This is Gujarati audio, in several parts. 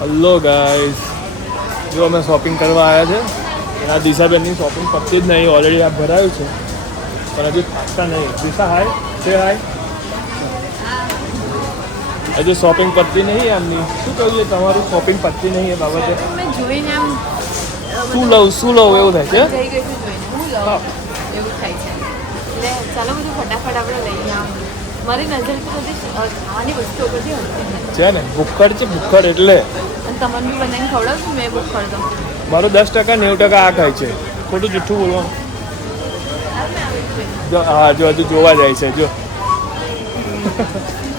હલો ગાઈસ, જો અમે શોપિંગ કરવા આવ્યા છે. આ દિશાબેનની શોપિંગ પતી જ નહીં, ઓલરેડી આ ભરાયું છે પણ હજુ થાકતા નહીં. દિશા હાય છે, હાય. હજુ શોપિંગ પતી નહીં આમની. શું કહ્યું છે તમારું? શોપિંગ પતી નહીં એ બાબતે શું લઉં એવું થાય છે. ચાલો બધું ફટાફટ આપણે લઈ આવું. મારી નજર તો બધી ખાવાની વસ્તુઓ બધી હતી છે ને. ભૂખડ છે, ભૂખડ એટલે અને તમને બી બનાવીને ખવડાવશું. મેં ભૂખડ તો મારું 10% 90% આ ખાય છે. ખોટું જુઠ્ઠું બોલવાનું. હા, જો હજુ જોવા જાય છે. જો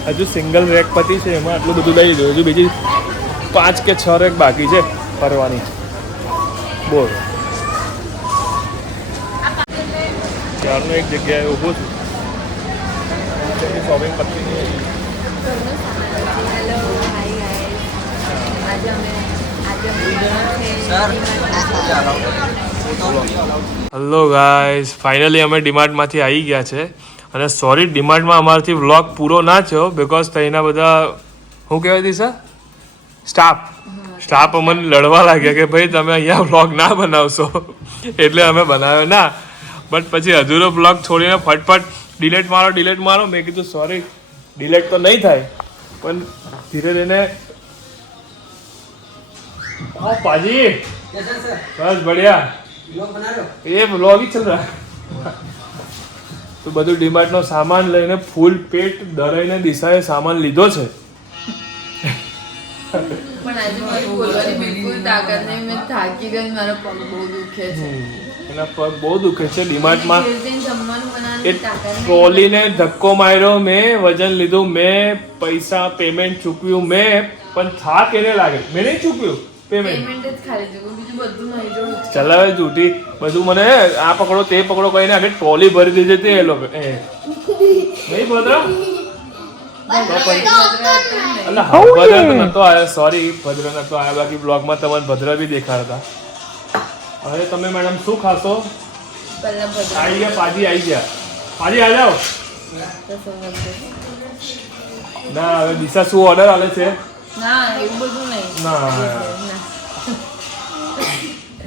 હજુ સિંગલ રેક પતી છે, એમાં આટલું બધું લઈ લીધું. હજુ બીજી 5 કે 6 રેક બાકી છે ફરવાની. બોલ, ચારનો એક જગ્યાએ ઊભો છું. શોપિંગ પતી નહીં. હલો ગાઈસ, ફાઇનલી અમે ડીમાર્ટમાંથી આવી ગયા છે. અને સોરી, ડીમાર્ટમાં અમારાથી વ્લોગ પૂરો ના થયો બિકોઝ ત્યાંના બધા શું કહેવાય દીસા સ્ટાફ અમને લડવા લાગ્યા કે ભાઈ તમે અહીંયા વ્લોગ ના બનાવશો એટલે અમે બનાવ્યો ના. બટ પછી અધૂરો વ્લોગ છોડીને ફટફટ ડિલેટ મારો. મેં કીધું સોરી, ડિલેટ તો નહીં થાય પણ ધીરે ધીરે. हाँ पाजी, बस बढ़िया. ये व्लॉग ही चल रहा है. તો બધું ડીમાર્ટ નો સામાન લઈને ફૂલ પેટ દરાઈને દિશાએ સામાન લીધો છે. પણ આજે મારી બોલવાની બિલકુલ તાકાત નહીં. મેં થાકી ગઈ. મારો પગ બહુ દુખે છે. એના પગ બહુ દુખે છે. ડીમાર્ટમાં જમવાનું બનાવવાની તાકાત નહીં. ટ્રોલીને ધક્કો માર્યો મેં, વજન લીધું મેં, પૈસા પેમેન્ટ ચૂકવ્યું મેં, પણ થાક એને લાગે. મેં નહીં ચૂકવ્યું પેમેન્ટ જ ખાલી દીધું, બીજું બધું નહીં જોયું. ચલાવે જૂઠી બધું. મને આ પકડો તે પકડો કહીને આગળ ટ્રોલી ભરી દીધી હતી એ લોકો. નહીં ભદ્ર નતો આવ્યો. સોરી, ભદ્ર નતો આવ્યો. બાકી બ્લોગમાં તમને ભદ્ર બી દેખાડતા. હવે તમે મેડમ શું ખાશો? આવી ગયા પાજી, આવી ગયા પાજી, આ જાઓ. ના, હવે દિશા શું ઓર્ડર આલે છે? ના, એવું બધું નહીં. ના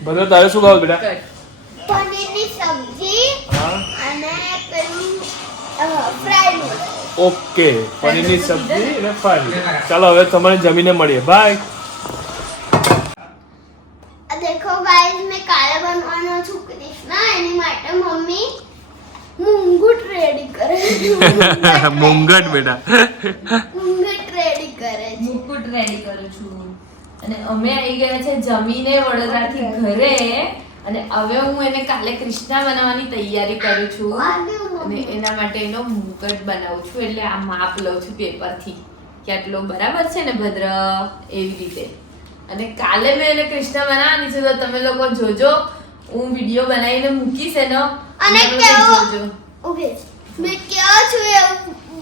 બધા તારે શું ખાવ બેટા? પનીરની સબ્જી અને પેલું ફ્રાઈડ. ઓકે, પનીરની સબ્જી અને ફ્રાઈડ. ચાલો હવે તમારે જમીને મળીએ. બાય. દેખો ગાઈસ, મેં કાલે બનવાનો છું કૃષ્ણા. એની માટે મમ્મી મુંગટ રેડી કરે છે. મુંગટ બેટા, મુંગટ રેડી કરે છે. મુકુટ રેડી કરું છું. અને અમે આવી ગયા છે જમીને વડોદરાથી ઘરે. અને હવે હું એને કાલે કૃષ્ણા બનાવવાની તૈયારી કરું છું. અને એના માટે એનો મુકટ બનાવું છું. એટલે આ માપ લઉં છું પેપરથી કે આટલો બરાબર છે ને ભદ્ર, એવી રીતે. અને કાલે મેં એને કૃષ્ણા બનાવવાની છે, તો તમે લોકો જોજો. હું વિડીયો બનાવીને મૂકીશ એનો, અને જોજો. ઓકે, મેં કેવો છું એવું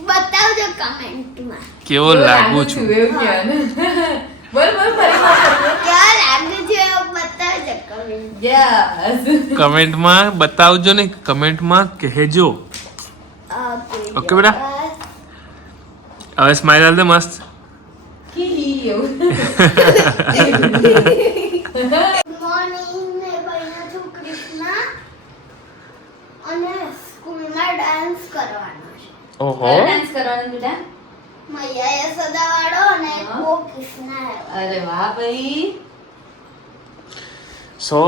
બતાવજો કમેન્ટમાં. કેવો લાગુ છું એવું કહેવાનું. બોલ ફરી કેવો લાગુ છું એવું બતાવજો કમેન્ટ. યસ. કમેન્ટમાં બતાવજો ને, કમેન્ટમાં કહેજો. ઓકે બેટા, હવે સ્માઈલ આલ દે મસ્ત. મોર્નિંગ મે બન્યો છું કૃષ્ણા અને સ્કૂલમાં ડાન્સ કરવાનો છે. ઓહો, ડાન્સ કરવાનું બેટા. મૈયા યશોદાવાળો અને ઓ કૃષ્ણા. અરે વાહ ભાઈ. સો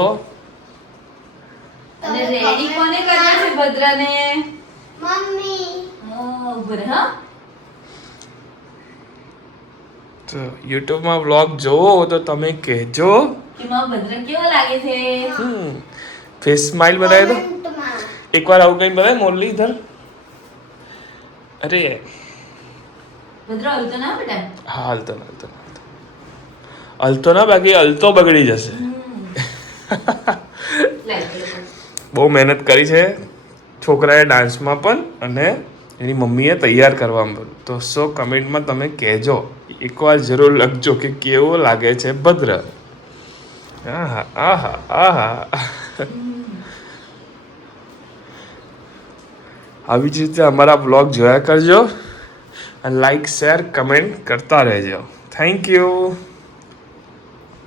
અને રેડી કોને કર્યા છે ભદ્રને? મમ્મી. ઉભો રહે. હા, તો યુટ્યુબમાં વ્લોગ જોવો તો તમે કહેજો. કે માં ભદ્ર કેવો લાગે છે? ફેસ સ્માઈલ બનાવી દો. કમેન્ટમાં. એકવાર આવું કઈ બનાય મોરલી ઇધર. અરે ભદ્ર હલતો ના બેટા. હા, હલતો ના, બાકી હલતો બગડી જશે. બહુ મહેનત કરી છે છોકરાએ ડાન્સમાં પણ અને એની મમ્મીએ તૈયાર કરવામાં પણ. તો કમેન્ટમાં તમે કહેજો, એકવાર જરૂર લખજો કે કેવો લાગે છે ભદ્ર. આહા આહા આહા. આવી જ રીતે અમારા બ્લોગ જોયા કરજો અને લાઈક શેર કમેન્ટ કરતા રહેજો. Thank you.